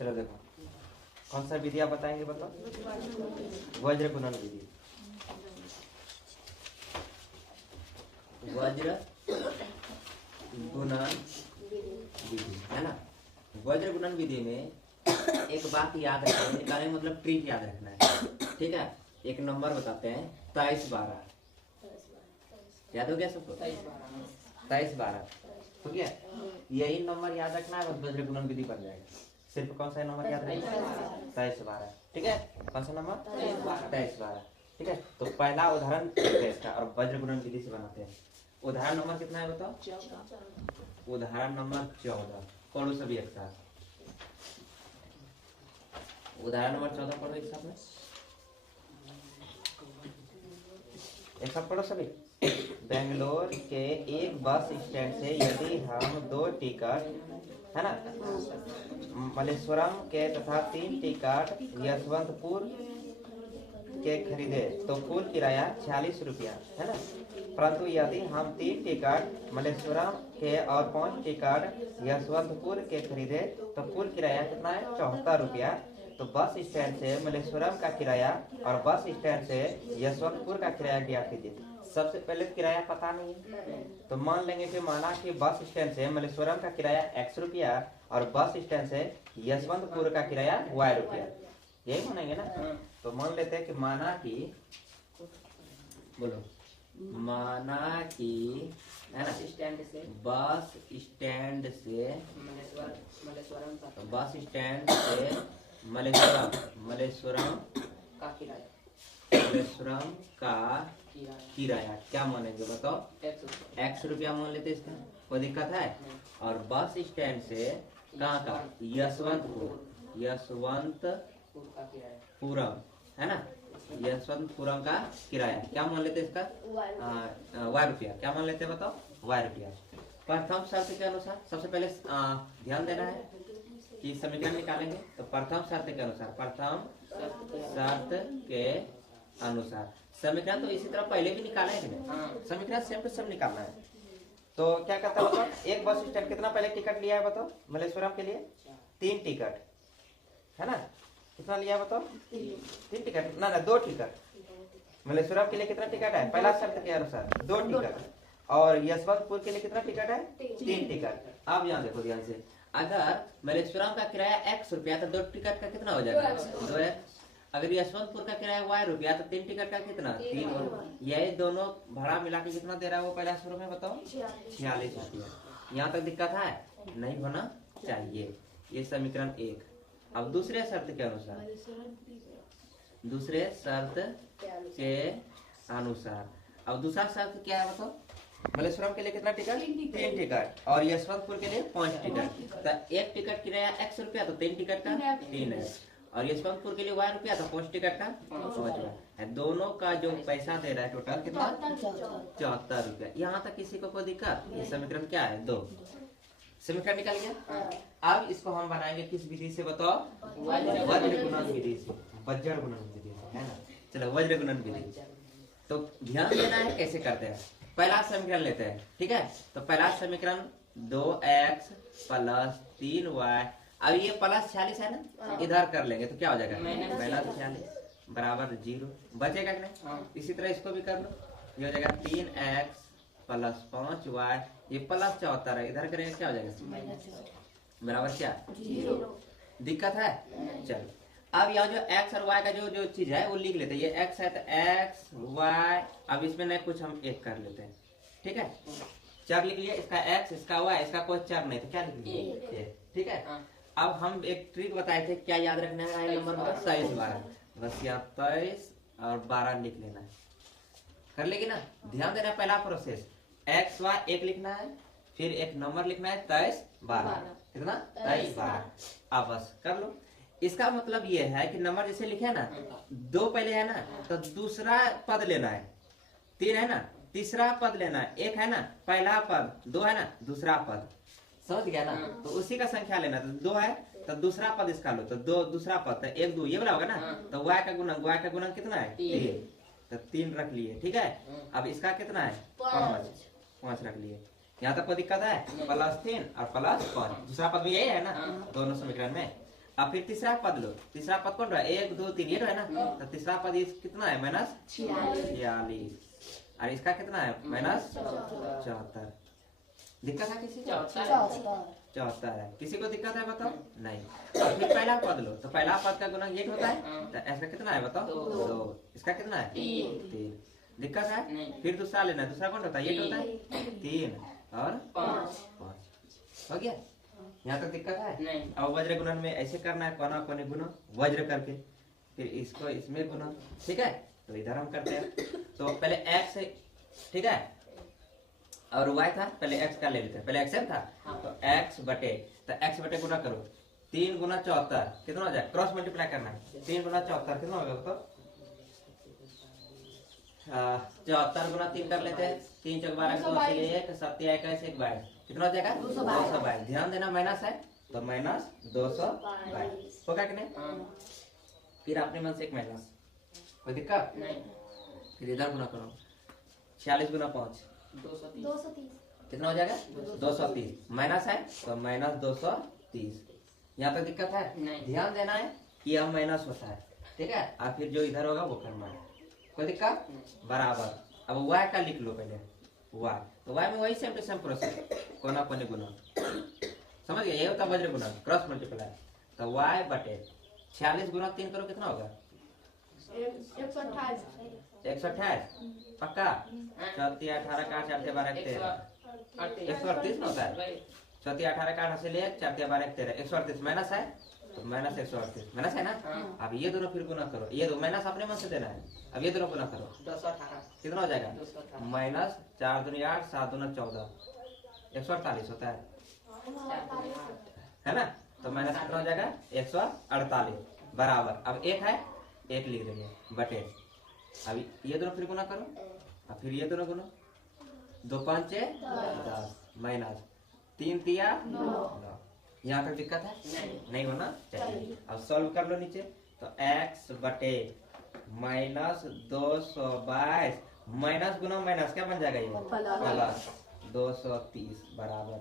चलो देखो कौन सा विधि आप बताएंगे, बताओ। वज्र गुणन विधि। वज्र गुणन विधि है ना। वज्र गुणन विधि में एक बात याद रखना, निकालने मतलब ट्रिक याद रखना है, ठीक है। एक नंबर बताते हैं 23-12, याद हो गया सबको? 23-12 हो गया। यही नंबर याद रखना है, बस वज्र गुणन विधि बन जाएगा। सिर्फ कौन सा नंबर याद रखना है? 23-12, ठीक है। कौन सा नंबर? 23-12, ठीक है। तो पहला उदाहरण है इसका, और वज्र गुणन विधि से बनाते हैं। उदाहरण नंबर कितना है बताओ? 14। उदाहरण नंबर 14 पढ़ो सभी एक साथ। उदाहरण नंबर 14 पढ़ो एक साथ में, एक साथ पढ़ो सभी। बेंगलोर के एक बस स्टैंड से यदि हम 2 टिकट है ना मलेश्वरम के तथा 3 टिकट यशवंतपुर के खरीदे तो कुल किराया 46 रुपया है ना। परंतु यदि हम 3 टिकट मलेश्वरम के और 5 टिकट यशवंतपुर के खरीदे तो कुल किराया कितना है? 74 रुपया। तो बस स्टैंड से मलेश्वरम का किराया और बस स्टैंड से यशवंतपुर का किराया ज्ञात कीजिए। सबसे पहले किराया पता नहीं है, तो मान लेंगे कि माना कि बस स्टैंड से मलेश्वरम का किराया x रुपया और बस स्टैंड से यशवंतपुर का किराया y रुपया, यही मानेंगे ना। तो मान लेते हैं कि माना कि, बोलो, माना कि है ना बस स्टैंड से मलेश्वरम का किराया क्या मानेंगे बताओ? x रुपया मान लेते इसका, कोई दिक्कत है। और बस स्टैंड से कहाँ का? यशवंतपुरम है ना, यशवंतपुरम का किराया क्या मान लेते इसका? y रुपया। क्या मान लेते बताओ? y रुपया। प्रथम शर्त के अनुसार सबसे पहले ध्यान देना है कि समीकरण निकालेंगे। तो प्रथम शर्त के अनुसार समीकरण तो इसी तरह पहले भी निकाले हैं कि नहीं? समीकरण सेम टू सेम निकालना है। तो क्या करता है बताओ? एक बस स्टैंड कितना पहले टिकट लिया है बताओ? मलेश्वरम के लिए 3 टिकट है ना। कितना लिया है बताओ? 3 टिकट ना 2 टिकट। मलेश्वरम के लिए कितना टिकट है? पहला शर्त के अनुसार 2 टिकट। और यशवंतपुर के लिए कितना टिकट है? 3 टिकट। अब यहाँ देखो ध्यान से, अगर मलेश्वरम का किराया x रुपया तो 2 टिकट का कितना हो जाएगा? 2x। अगर यशवंतपुर का किराया y रुपया तो 3 टिकट का कितना? 3। यही दोनों भाड़ा मिला के कितना दे रहा है वो पहला शुरू में बताओ? 46 रुपया। यहाँ तक दिक्कत है? नहीं होना चाहिए। ये समीकरण 1। अब दूसरे शर्त के अनुसार, अब दूसरा शर्त क्या है बताओ? मलेश्वरम के लिए कितना टिकट? 3 टिकट। और यशवंतपुर के लिए 5 टिकट। तो 1 टिकट किराया x रुपया तो 3 टिकट का 3 है। और यशवंतपुर के लिए y रुपया तो 5 टिकट का 5 है। दोनों का जो पैसा दे रहा है टोटल कितना? 74 रुपया। यहाँ तक किसी को कोई दिक्कत? ये समीकरण क्या है? 2 समीकरण निकल गया। अब इसको हम बनाएंगे किस विधि से बताओ? वज्र गुणन विधि से। वज्र गुणन विधि है ना। चलो वज्र गुणन विधि, तो ध्यान देना है कैसे करते हैं। पहला समीकरण लेते हैं, ठीक है। तो पहला समीकरण 2x + 3y, अब ये प्लस 46 है ना, इधर कर लेंगे तो क्या हो जाएगा? -46 बराबर 0 बचेगा कि नहीं? इसी तरह इसको भी कर लो, ये हो जाएगा 3x + 5y, ये प्लस 74 है, इधर करेंगे क्या हो जाएगा? बराबर क्या? 0। दिक्कत है? चलो अब यहाँ जो x और y का जो चीज है वो लिख लेते हैं। ये x है तो x y, अब इसमें नहीं कुछ हम एक कर लेते हैं, ठीक है। चर लिख लिया, इसका x इसका y, इसका कोई चर नहीं तो क्या लिख लिया? ठीक है। अब हम एक ट्रिक बताए थे, क्या याद रखना है? नंबर 23-12, बस यहाँ 23 और 12 लिख लेना है। कर लेगी ना? ध्यान देना, पहला प्रोसेस x y एक लिखना है, फिर एक नंबर लिखना है 23-12। कितना? 23-12। अब बस कर लो। इसका मतलब ये है कि नंबर जैसे लिखे ना, 2 पहले है ना तो दूसरा पद लेना है, 3 है ना तीसरा पद लेना है, 1 है ना पहला पद, 2 है ना दूसरा पद, समझ गया ना। तो उसी का संख्या लेना, तो 2 है तो दूसरा पद इसका लो, तो 2 दूसरा पद, तो 1 2 ये वाला होगा ना। तो y का गुणन कितना है? 3, तो 3 रख लिए, ठीक है। अब इसका कितना है? 5 रख लिए। यहाँ तक कोई दिक्कत है? +3 और +5, दूसरा पद भी यही है ना दोनों समीकरण में। अब फिर तीसरा पद लो, तीसरा पद कौन रहा है 1 2 3 ये है ना, तो तीसरा पद कितना है -46 और इसका कितना है -74। दिक्कत है किसी को? 74 है। किसी को दिक्कत है बताओ? नहीं। अब फिर पहला पद लो, तो पहला पद का गुणक 8 होता है, तो इसका कितना है बताओ 2, इसका कितना है 3। दिक्कत है? फिर दूसरा लेना, दूसरा कौन होता है 8 होता है 3 और 5 हो गया। यहाँ तक दिक्कत है नहीं। अब वज्र गुणन में ऐसे करना है, कोना कोने गुना वज्र करके फिर इसको इसमें गुना, ठीक है। तो इधर हम करते हैं, तो पहले x है, ठीक है, और y था, पहले x का ले लेते हैं, पहले x था तो x बटे गुना करो 3 गुना 74 कितना हो जाए, क्रॉस मल्टीप्लाई करना है 3 गुना 74 कितना होगा तो 74 गुना 3 कर लेते हैं, 3 चौक 12 1 7 21 1 22 कितना हो जाएगा 222। ध्यान देना माइनस है तो -222 होगा कि नहीं। फिर अपने मन से एक माइनस, कोई दिक्कत नहीं। फिर इधर गुना करो 46 गुना 5 230 कितना हो जाएगा 230, माइनस है तो -230। यहाँ तक दिक्कत है नहीं। ध्यान देना है कि यह माइनस होता है, ठीक है, और फिर जो इधर होगा वो करना है, कोई दिक्कत बराबर। अब y का लिख लो पहले y, तो y में वही सेम टू सेम प्रोसेस, कोना कोने गुना, समझ गए, ये होता है वज्र गुना क्रॉस मल्टीप्लाई। तो y बटे 46 गुना 3 करो कितना होगा 128 पक्का, 34 18 का 4 12 13 138 होता है, 34 18 का 8 से ले 4 12 13 138 माइनस है तो -138 माइनस है ना। अब ये दोनों फिर गुना करो, ये दो माइनस अपने मन से देना है, अब ये दोनों गुना करो 218 कितना हो जाएगा -4 दूनी 8 7 दूना 14 148 होता है ना। तो माइनस कितना हो जाएगा 148 बराबर। अब एक है, एक लिख देंगे बटे, अब ये दोनों फिर गुना करो, अब फिर ये दोनों गुना 2 5 10 माइनस 3 3 9। यहाँ तक दिक्कत है नहीं होना चाहिए। अब सॉल्व कर लो नीचे, तो x बटे -222 माइनस गुना माइनस क्या बन जाएगा ये प्लस 230 बराबर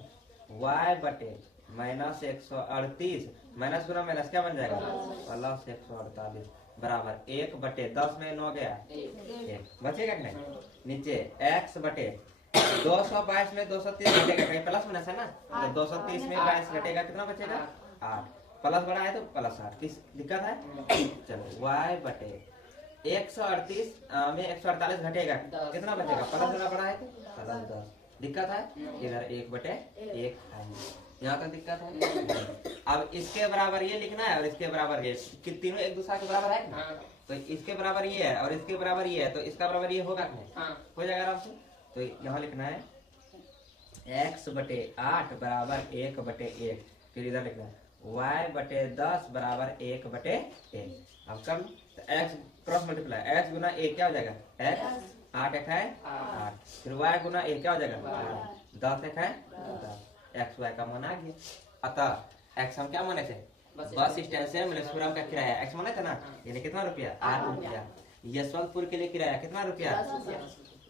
y बटे -138 माइनस गुना माइनस क्या बन जाएगा प्लस 148 बराबर 1 बटे 10 में 9 गया 1 बचेगा कि नहीं। नीचे x बटे 222 में 230 घटेगा, कहीं प्लस माइनस है ना, तो 230 में 22 घटेगा कितना बचेगा 8, प्लस बड़ा है तो प्लस 8, किस दिक्कत है। चलो y बटे 138 में 148 घटेगा कितना बचेगा, प्लस वाला बड़ा है तो प्लस 10, दिक्कत है। इधर 1 बटे 1 है, यहाँ तक दिक्कत है। अब इसके बराबर ये लिखना है और इसके बराबर ये, कि तीनों एक दूसरे के बराबर है ना, तो इसके बराबर ये है और इसके बराबर ये है, तो इसका बराबर ये होगा कि नहीं, हो जाएगा आराम से। तो यहाँ लिखना है x बटे 8 बराबर 1 बटे 1, फिर इधर लिखना है y बटे 10 बराबर 1 बटे 1। अब कम तो x क्रॉस मल्टीप्लाई, x गुना 1 क्या हो जाएगा x, 8 1 है 8, फिर y गुना 1 क्या हो जाएगा 10 1 है 10, x y का मान आ गया। अतः x हम क्या माने थे, बस स्टैंड से मलेश्वरम का किराया x माने थे ना, यानी कितना रुपया 8 रुपया। यशवंतपुर के लिए किराया कितना रुपया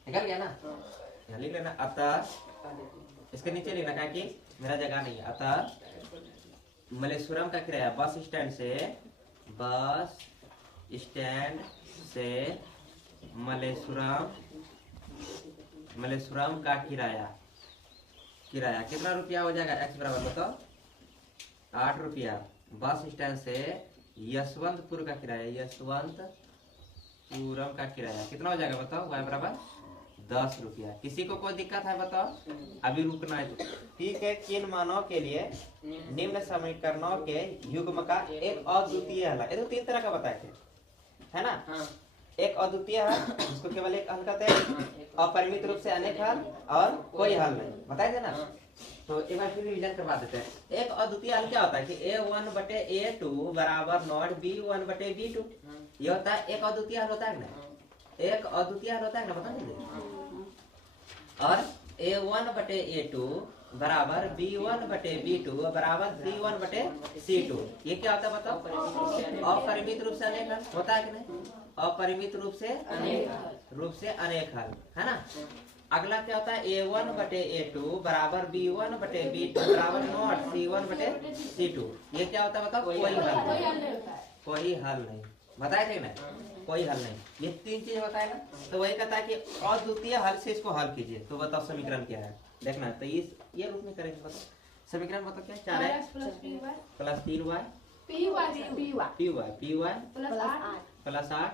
निकल गया ना, यहाँ लिख लेना। अतः इसके नीचे लिखना है कि मेरा जगह नहीं है। अतः मलेश्वरम का किराया बस स्टैंड से मलेश्वरम का किराया कितना रुपया हो जाएगा x बराबर बताओ 8 रुपया। बस स्टैंड से यशवंतपुर का किराया, यशवंतपुरम का किराया कितना हो जाएगा बताओ y बराबर 10 रुपया। किसी को कोई दिक्कत है बताओ, अभी रुकना है तो ठीक है। किन मानों के लिए निम्न समीकरणों के युग्म का एक अद्वितीय हल है, ये तो 3 तरह का बताए थे है ना। एक अद्वितीय हल जिसको केवल एक हल कहते हैं, अपरिमित रूप से अनेक हल और कोई हल नहीं, बताए थे ना। तो एक बार फिर रिवीजन करवा देते हैं। एक अद्वितीय हल क्या होता है कि a1 बटे a2 बराबर नॉट b1 बटे b2, ये होता है एक अद्वितीय हल होता है ना, एक अद्वितीय हल होता है ना, बता दीजिए। और a1 बटे a2 बराबर b1 बटे b2 बराबर c1 बटे c2, ये क्या होता है बताओ, अपरिमित रूप से अनेक हल होता है कि नहीं, अपरिमित रूप से अनेक हल है ना। अगला क्या होता है A1 बटे A2 बराबर B1 बटे B2 बराबर नॉट C1 बटे C2। ये क्या होता है बताओ? कोई हल नहीं, कोई हल नहीं। बताए थे ना, कोई हल नहीं। ये तीन चीजें बताए ना, तो वही कहता है कि अद्वितीय हल से इसको हल कीजिए। तो बताओ समीकरण क्या है, देखना। तो इस ये रूप में करेंगे। बताओ समीकरण बताओ क्या? 4x प्लस 3y प्लस 8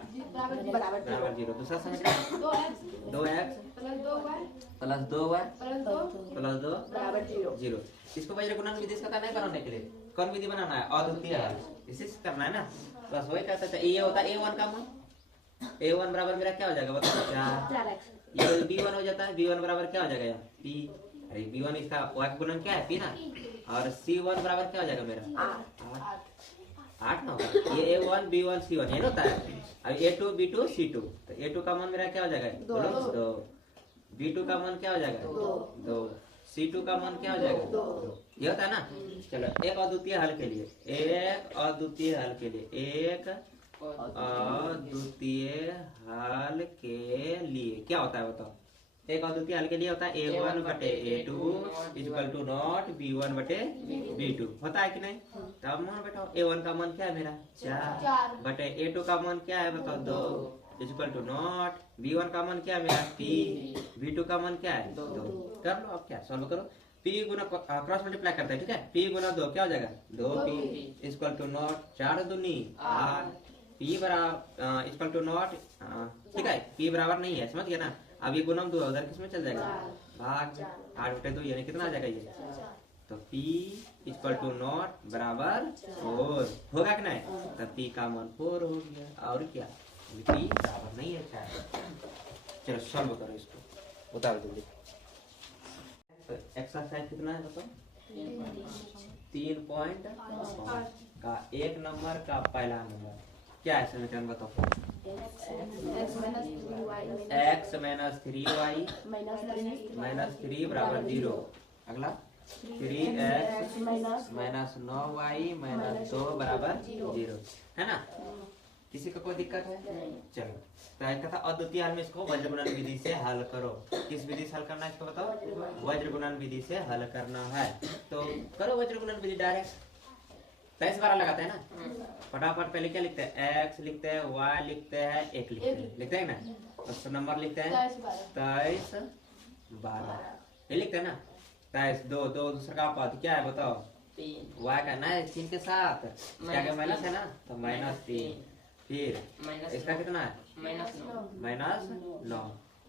बराबर 0। दूसरा समीकरण 2x प्लस 2y प्लस 2 बराबर 0। इसको वज्र गुणन विधि से नहीं बनाने के लिए कौन विधि बनाना है? अद्वितीय हल, इसी से करना है ना। बस वही कहता है। ये होता है A1 का मान। A1 बराबर मेरा क्या हो जाएगा बताओ? 4x। ये B1 हो जाता है। B1 बराबर क्या हो जाएगा यहाँ? P। अरे B1 इसका y का गुणन क्या है? P ना। और C1 बराबर क्या हो जाएगा मेरा? 8 ना होगा। ये A1 B1 C1 ये होता है। अब A2 B2 C2, तो A2 का मान मेरा क्या हो जाएगा? 2। B2 का मान क्या हो जाएगा? 2। C2 का मान क्या हो जाएगा? 2। ये होता है ना। चलो एक अद्वितीय हल के लिए, एक अद्वितीय हल के लिए, एक अद्वितीय हल के लिए क्या होता है बताओ? एक अद्वितीय हल के लिए होता है A1 बटे A2 equal to not B1 बटे B2। होता है कि नहीं? तब मान बैठाओ। A1 का मान क्या है मेरा? 4 बटे A2 का मान क्या है बताओ? 2 इक्वल टू नॉट B1 का मान क्या है मेरा? P। B2 का मान क्या है? 2। कर लो, अब क्या सॉल्व करो। P गुना क्रॉस मल्टीप्लाई करते हैं, ठीक है? P गुना 2 क्या हो जाएगा? 2P इक्वल टू नॉट 4 दूनी 8। P बराबर इक्वल टू नॉट, ठीक है? P बराबर नहीं है, समझ गया ना। अब ये गुणम 2 उधर किसमें चल जाएगा? भाग 8 बटे 2 यानी कितना आ जाएगा ये? तो P इक्वल टू नॉट बराबर 4 होगा कि नहीं? तो P का मान 4 हो गया। और क्या? P बराबर नहीं है 4। चलो सॉल्व करो इसको, उतार दो। तो एक्सरसाइज कितना है बताओ? 3.5 का 1 नंबर का पहला नंबर क्या है? समीकरण बताओ। x माइनस 3y माइनस 3 बराबर 0। अगला 3x माइनस 9y माइनस 2 बराबर 0 है ना। किसी को कोई दिक्कत है? चलो तो कथा अद्वितीय हल में इसको वज्र गुणन विधि से हल करो। किस विधि से हल करना है इसको बताओ? वज्र गुणन विधि से हल करना है। तो करो वज्र गुणन विधि डायरेक्ट। 23 12 लगाते हैं ना। फटाफट पहले क्या लिखते हैं? x लिखते हैं, y लिखते हैं, 1 लिखते हैं ना। तो नंबर लिखते हैं 23 12 ये लिखते हैं ना। 23 2 2 दूसरा का पद क्या है बताओ? y का ना 3 के साथ क्या क्या माइनस है ना, तो -3। फिर इसका कितना है? -9।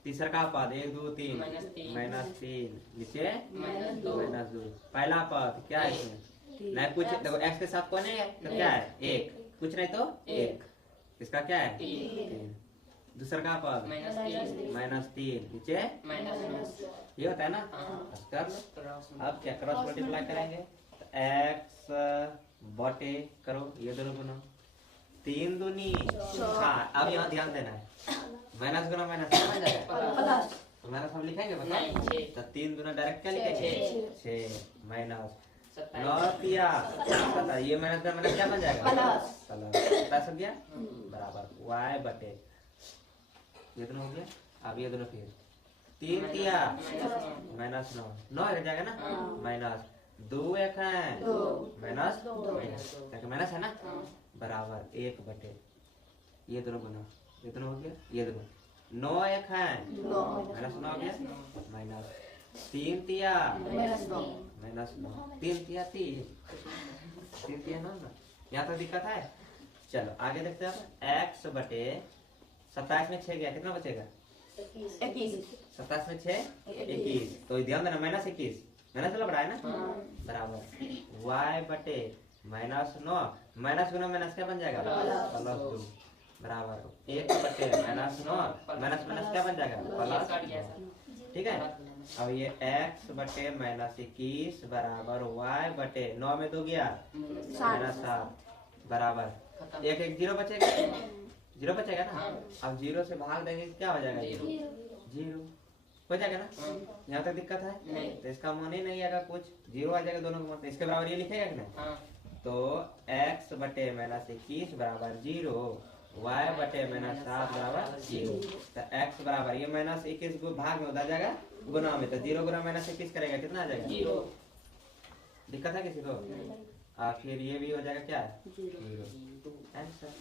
तीसरा का पद 1 2 3 -3 नीचे -2। पहला पद क्या है इसमें? नहीं कुछ देखो, x के साथ कौन है? तो क्या है? 1। कुछ नहीं तो 1। इसका क्या है? 3। दूसरा का पद -3 नीचे ये होता है ना। कर लो। अब क्या क्रॉस मल्टीप्लाई करेंगे? तो x बटे करो ये दोनों गुना 3 दूनी 4। अब यहाँ ध्यान देना है, माइनस गुना माइनस क्या बन जाएगा? प्लस। तो माइनस हम लिखेंगे बताओ? तो 3 दूना डायरेक्ट क्या लिखेंगे? 6 माइनस 9 तिया 17। ये माइनस का माइनस क्या बन जाएगा? प्लस। 27 हो गया बराबर y बटे ये दोनों हो गया। अब ये दोनों फिर 3 तिया -9 9 रह जाएगा ना। माइनस 2 1 है माइनस माइनस है ना बराबर 1 बटे ये दोनों गुना ये दोनों हो गया। ये दोनों 9 1 है -9 हो गया माइनस 3 तिया -9 3 तिया 3 तिया 9 ना। यहाँ तक दिक्कत है। चलो आगे देखते हैं। x बटे 27 में 6 गया, कितना बचेगा? 21। 27 में 6 21। तो ध्यान देना -21 माइनस वाला बड़ा है ना बराबर y बटे -9 माइनस गुना माइनस क्या बन जाएगा? +2 बराबर 1 बटे -9 माइनस माइनस क्या बन जाएगा? +2। ठीक है। अब ये x बटे -21 बराबर y बटे 9 में 2 गया -7 बराबर 1 1 0 बचेगा। 0 बचेगा ना। अब 0 से भाग देंगे क्या हो जाएगा? 0 हो जाएगा ना। यहाँ तक दिक्कत है? तो इसका मान ही नहीं आएगा, कुछ 0 आ जाएगा दोनों का मान। तो इसके बराबर ये लिखेगा कि नहीं? तो x बटे -21 बराबर 0 y बटे माइनस 7 बराबर 0। तो x बराबर ये माइनस 21 को भाग में उधर जाएगा गुना में, तो 0 गुना माइनस 21 करेगा कितना आ जाएगा 0। दिक्कत है किसी को? और फिर ये भी हो जाएगा क्या 0 आंसर।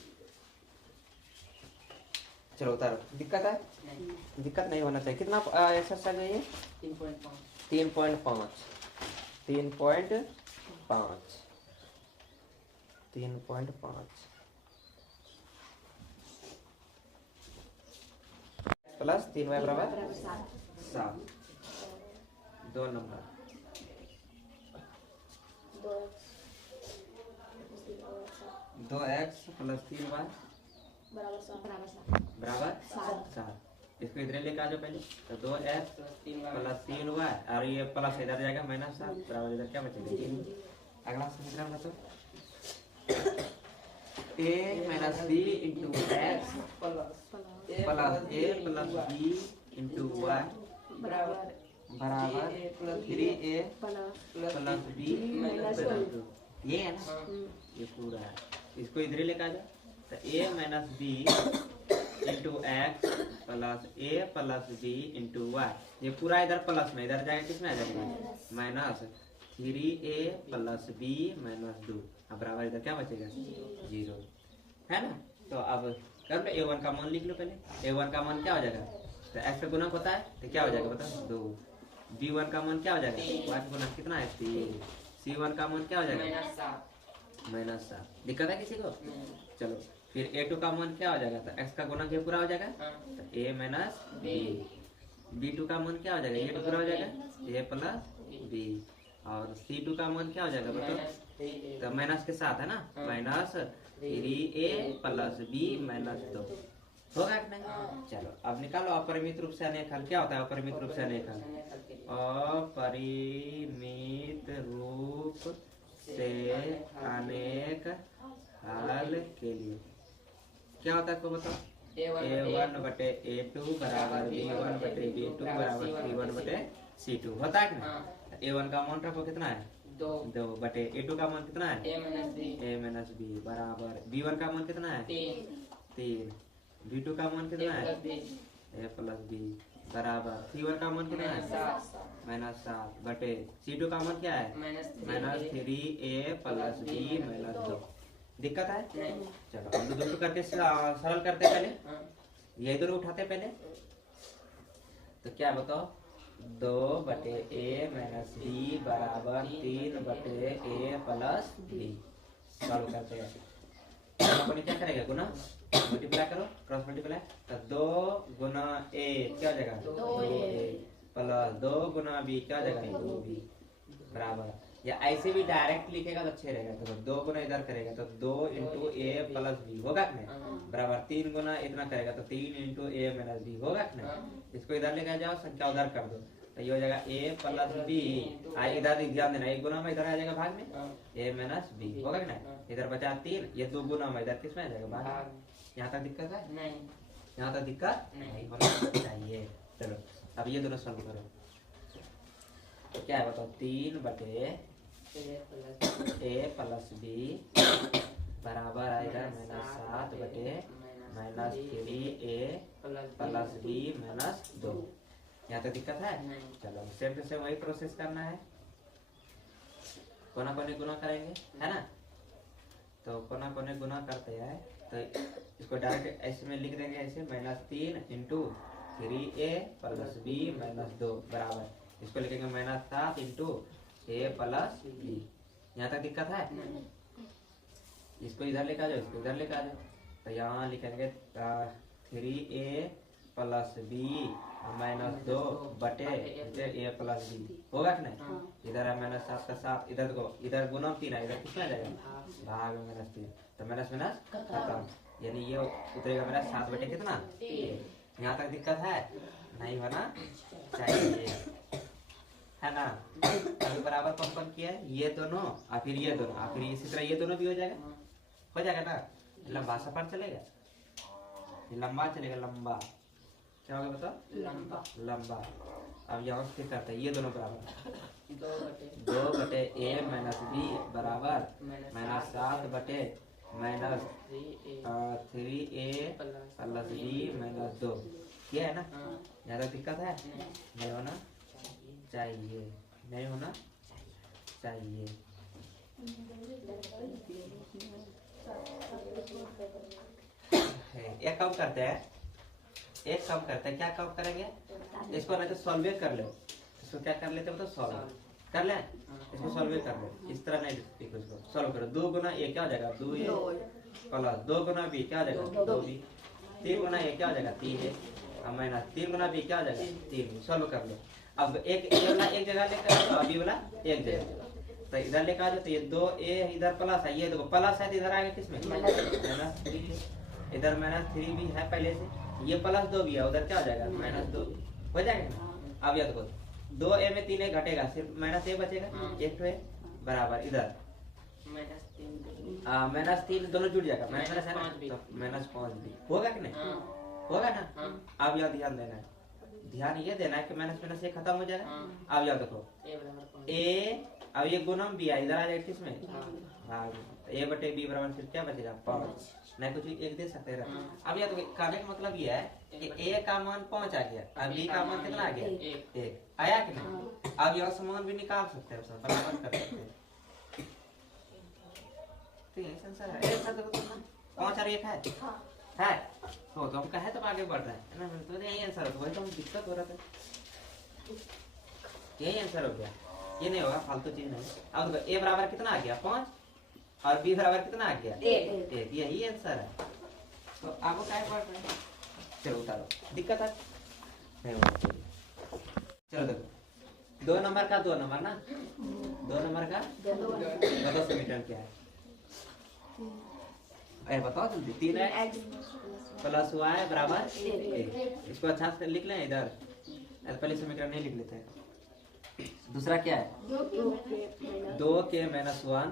चलो उतारो। दिक्कत है? दिक्कत नहीं होना चाहिए। कितना एक्सरसाइज है ये? 3.5 प्लस 3y बराबर 7। 2 नंबर 2x प्लस 3y बराबर 7। इसको इधर लेके आ जाओ पहले। तो 2x प्लस 3y और ये प्लस इधर जाएगा माइनस 7 बराबर इधर क्या बचेगा 3। अगला समीकरण बताओ। a minus b into x plus a plus b into y बराबर 3a प्लस b माइनस 2। ये है ना, ये पूरा है। इसको इधर लेके आ जाओ। तो a minus b into x plus a plus b into y, ये पूरा इधर प्लस में, इधर जाएगा किसमें आ जाएगा minus 3a plus b minus 2। अब बराबर इधर क्या बचेगा 0 है ना। तो अब कर लो a1 का मान लिख लो पहले। a1 का मान क्या हो जाएगा, तो x का गुणक होता है तो क्या हो जाएगा बताओ 2। b1 का मान क्या हो जाएगा y का गुणक कितना है 3। c1 का मान क्या हो जाएगा माइनस 7। दिक्कत है किसी को? चलो फिर a2 का मान क्या हो जाएगा, तो x का गुणक ये पूरा हो जाएगा तो a माइनस b। b2 का मान क्या हो जाएगा, ये पूरा हो जाएगा a प्लस b। और c2 का मान क्या हो जाएगा बताओ, तो माइनस के साथ है ना minus 3a plus b minus 2 होगा कि नहीं। चलो अब निकालो अपरिमित रूप से अनेक हल। क्या होता है अपरिमित रूप से अनेक हल? अपरिमित रूप से अनेक हल के लिए क्या होता है आपको बताओ। a1 बटे a2 बराबर b1 बटे b2 बराबर c1 बटे c2 होता है कि नहीं। a1 का मान रखो कितना है 2 बटे a2 का मान कितना है a माइनस b बराबर b1 का मान कितना है 3 b2 का मान कितना है a प्लस b बराबर c1 का मान कितना है माइनस 7 बटे c2 का मान क्या है minus 3a plus b minus 2। दिक्कत है? चलो हम दोनों करके सरल करते पहले। ये दोनों उठाते पहले। तो क्या बताओ 2 बटे a माइनस b बराबर 3 बटे a प्लस b। सॉल्व करते हैं। अपन क्या करेगा गुना मल्टीप्लाई करो क्रॉस मल्टीप्लाई। तो 2 गुना a क्या हो जाएगा 2a प्लस 2 गुना b क्या हो जाएगा 2b बराबर, या ऐसे भी डायरेक्ट लिखेगा तो अच्छे रहेगा। तो 2 गुना इधर करेगा तो 2 इंटू ए प्लस बी होगा कि नहीं बराबर 3 गुना इतना करेगा तो 3 इंटू ए माइनस बी होगा कि नहीं। इसको इधर लेकर जाओ संख्या उधर कर दो तो ये हो जाएगा a प्लस बी। इधर ध्यान देना एक गुना में इधर आ जाएगा भाग में a माइनस बी होगा कि नहीं। इधर बचा 3, ये 2 गुना में इधर किस में आ जाएगा भाग। यहाँ तक दिक्कत है नहीं, यहाँ तक दिक्कत नहीं होना चाहिए। चलो अब ये दोनों सॉल्व करो। क्या है बताओ 3 बटे a प्लस बी बराबर आएगा माइनस 7 बटे minus 3a plus b minus 2। यहाँ तक दिक्कत है? चलो सेम टू सेम वही प्रोसेस करना है। कोना कोने गुना करेंगे है ना। तो कोना कोने गुना करते हैं तो इसको डायरेक्ट ऐसे में लिख देंगे ऐसे माइनस 3 इंटू 3a प्लस बी माइनस 2 बराबर इसको लिखेंगे minus 7 into a plus b. यहाँ तक दिक्कत है? इसको इधर लेकर आ जाओ, इसको इधर लेकर आ जाओ। तो यहाँ लिखेंगे 3a प्लस बी माइनस 2 बटे a प्लस बी होगा कि नहीं। इधर है माइनस 7 का 7, इधर देखो इधर गुना 3 है, इधर कितना जाएगा भाग में माइनस 3 तो माइनस माइनस खत्म, यानी ये उतरेगा मेरा 7 बटे कितना 3। यहाँ तक दिक्कत है? नहीं होना चाहिए है ना। अभी बराबर कौन कौन किया है ये दोनों और फिर ये दोनों और फिर इसी तरह ये दोनों भी हो जाएगा ना। लंबा सफर चलेगा, लंबा चलेगा लंबा। क्या होगा बताओ लंबा। अब यहाँ से करते हैं ये दोनों बराबर 2 बटे a माइनस बी बराबर माइनस 7 बटे minus 3a plus b minus 2, ये है ना? ज्यादा दिक्कत है? नहीं होना चाहिए, नहीं होना चाहिए। एक काम करते हैं, क्या काम करेंगे? इसको नहीं तो सॉल्व कर ले, इसको क्या कर लेते हो तो सॉल्व कर ले, इसको सॉल्व कर ले। इस तरह नहीं, देखो इसको सॉल्व करो। 2 गुना a क्या हो जाएगा? 2a प्लस 2 गुना b क्या हो जाएगा? 2b। 3 गुना a क्या हो जाएगा? 3a और माइनस 3 गुना b क्या हो जाएगा? 3। सॉल्व कर लो। अब एक वाला एक जगह लेकर आओ, अभी वाला एक जगह, तो इधर लेकर आ जाओ। तो ये 2a इधर प्लस है, ये देखो प्लस है तो इधर आएगा किसमें? माइनस 3। इधर माइनस 3 भी है पहले से, ये प्लस 2 भी है, उधर क्या हो जाएगा? माइनस 2 हो जाएगा। अब ये देखो 2a में 3a घटेगा, सिर्फ माइनस a बचेगा, एक तो है बराबर इधर माइनस 3 दोनों जुड़ जाएगा, माइनस है ना, तो माइनस 5 भी होगा कि नहीं? होगा ना? अब यहाँ ध्यान देना है, ध्यान ये देना है कि माइनस माइनस ये खत्म हो जाएगा। अब यहाँ देखो a, अब ये गुणम b इधर आ जाएगा किसमें? भाग a बटे b बराबर फिर क्या बचेगा? 5। नहीं कुछ एक दे सकते हैं। अब यहाँ देखो कहने का मतलब ये है कि a का मान 5 आ गया, अब b का मान कितना आ गया? 1 आया कि नहीं? अब यहाँ समान भी निकाल सकते हैं, बराबर कर सकते हैं। ठीक है, आंसर है 5 और 1 है तो हम कहे तो आगे बढ़ रहे हैं ना, तो यही आंसर हो। वही तो दिक्कत हो रहा था, यही आंसर हो गया, ये नहीं होगा, फालतू चीज नहीं। अब a बराबर कितना आ गया? 5 और b बराबर कितना आ गया? 1। यही आंसर है, तो आपको क्या पढ़ रहे हैं? चलो उतारो, दिक्कत है नहीं होना चाहिए। चलो देखो 2 नंबर का 2 नंबर ना, 2 नंबर का 2 समीकरण क्या है? अरे बताओ जल्दी। 3x प्लस y बराबर 1। इसको अच्छा से लिख लें इधर, पहले समीकरण नहीं लिख लेते हैं। दूसरा क्या है? 2k minus 1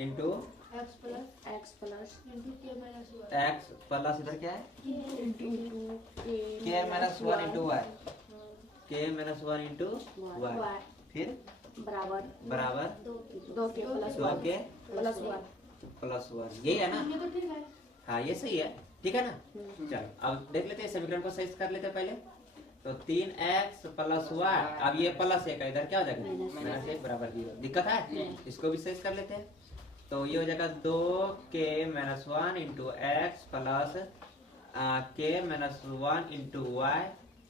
into x plus इधर क्या है? k minus 1 into y, k minus 1 into y, फिर बराबर 2k प्लस 1। यही है ना? हाँ ये सही है, ठीक है ना? चलो अब देख लेते हैं, समीकरण को सही कर लेते हैं पहले। तो 3x प्लस y, अब ये प्लस 1 इधर क्या हो जाएगा? माइनस 1 बराबर 0। दिक्कत है? इसको भी सही कर लेते हैं। तो ये हो जाएगा 2k minus 1 into x plus k minus 1 into y,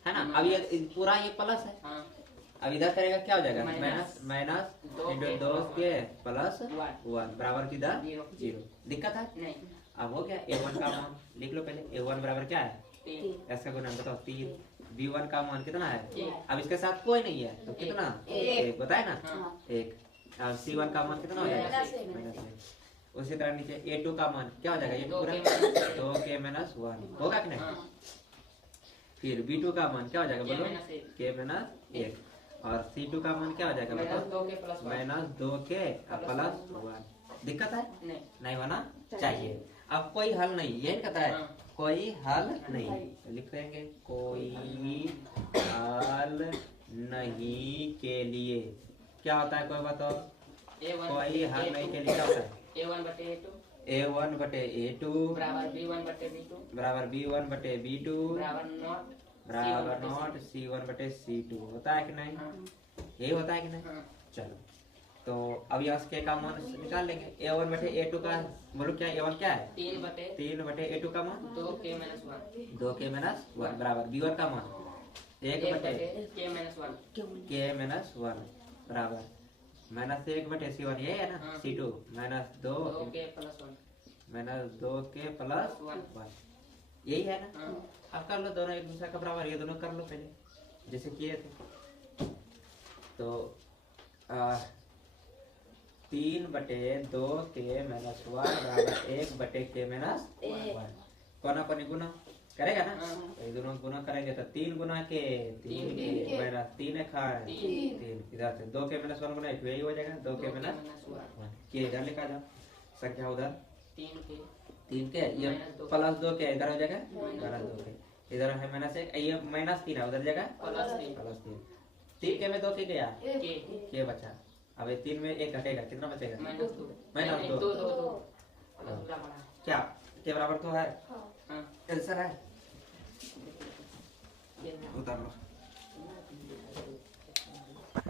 है ना? अब ये पूरा ये प्लस है, अब इधर करेगा क्या हो जाएगा? माइनस इंटू 2k प्लस 1 बराबर किधर? 0। दिक्कत है? नहीं। अब हो गया, a1 का मान लिख लो पहले। a1 बराबर क्या है? इसका गुणन बताओ 3। b1 का मान कितना है? अब इसके साथ कोई नहीं है तो कितना? 1 बताए ना, 1। और c1 का मान कितना हो जाएगा? -1। उसी तरह नीचे a2 का मान क्या हो जाएगा? ये पूरा 2k माइनस 1 होगा कि नहीं? फिर b2 का मान क्या हो जाएगा बोलो? k minus 1। और C2 का मान क्या हो जाएगा? Minus 2k plus 1। दिक्कत है? नहीं होना चाहिए। अब कोई हल नहीं, यही कहता है कोई हल नहीं, लिख देंगे कोई हल नहीं के लिए क्या होता है? कोई बताओ, कोई हल नहीं के लिए क्या होता है? a1 बटे a2 बराबर b1 बटे b2 बराबर नॉट c1 बटे c2 होता है कि नहीं? यही होता है कि नहीं? चलो तो अब यहाँ से k का मान निकाल लेंगे। a1 बटे a2 का बोलो क्या? a1 क्या है? 3 बटे a2 का मान 2k माइनस 1 बराबर b1 का मान 1 बटे k माइनस 1 बराबर माइनस 1 बटे c1, ये है ना? c2 माइनस 2k प्लस 1, यही है ना? अब कर लो दोनों एक दूसरे का बराबर, ये दोनों कर लो पहले जैसे किए थे। तो 3 बटे 2k माइनस 1 बराबर 1 बटे k माइनस 1। कौन अपनी गुना करेगा ना? ये दोनों गुना करेंगे तो 3 गुना के 3 माइनस 3 3 इधर से 2k माइनस 1 गुना यही हो जाएगा 2k माइनस 1 के इधर लेकर जाओ, संख्या उधर 3 के, ये प्लस 2 के इधर हो जाएगा माइनस 2 के, इधर है माइनस 1, ये माइनस 3 है उधर जाएगा प्लस 3। 3 के में 2 के गया के बचा, अब ये 3 में 1 घटेगा, कितना बचेगा? -2 -2 क्या के बराबर तो है, आंसर है, उतार लो।